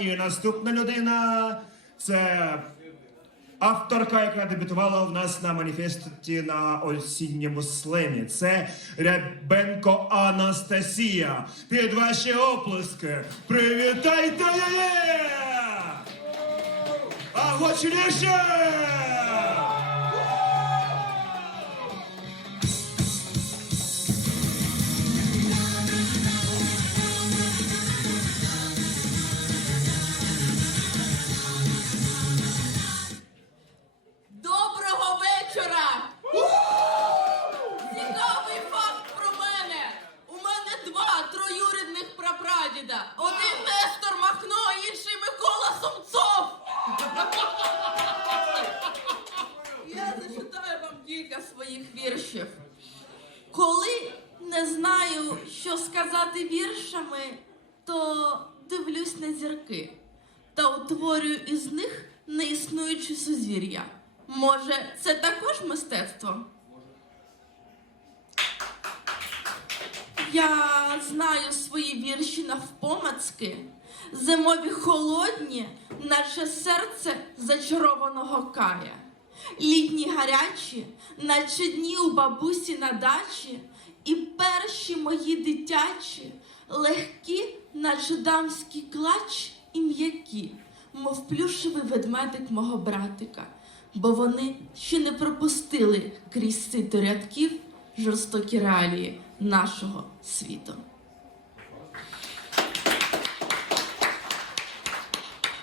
І наступна людина це авторка, яка дебютувала в нас на маніфесті на осінньому слемі. Це Рябенко Анастасія. Під ваші оплески. Привітайте її! А гучніше! Прапрадіда. Один Нестор Махно, а інший Микола Сумцов. Я зачитаю вам кілька своїх віршів. Коли не знаю, що сказати віршами, то дивлюсь на зірки та утворюю із них неіснуючі сузір'я. Може, це також мистецтво? Я знаю свої вірші навпомацки, зимові холодні, наче серце зачарованого кая. Літні гарячі, наче дні у бабусі на дачі, і перші мої дитячі, легкі, наче дамський клач і м'які, мов плюшевий ведмедик мого братика, бо вони ще не пропустили крізь сито рядків жорстокі реалії нашого світу.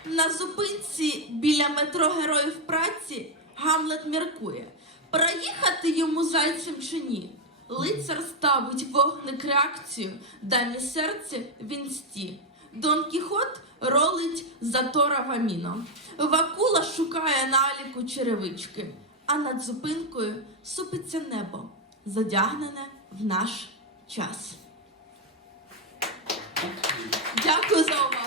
На зупинці біля метро Героїв праці Гамлет міркує, проїхати йому зайцем чи ні. Лицар ставить вогник реакцію, дамі серце в інсті. Дон Кіхот ролить затора ваміном. Вакула шукає наліку черевички, а над зупинкою супиться небо, задягнене в наш час. Дякую за увагу.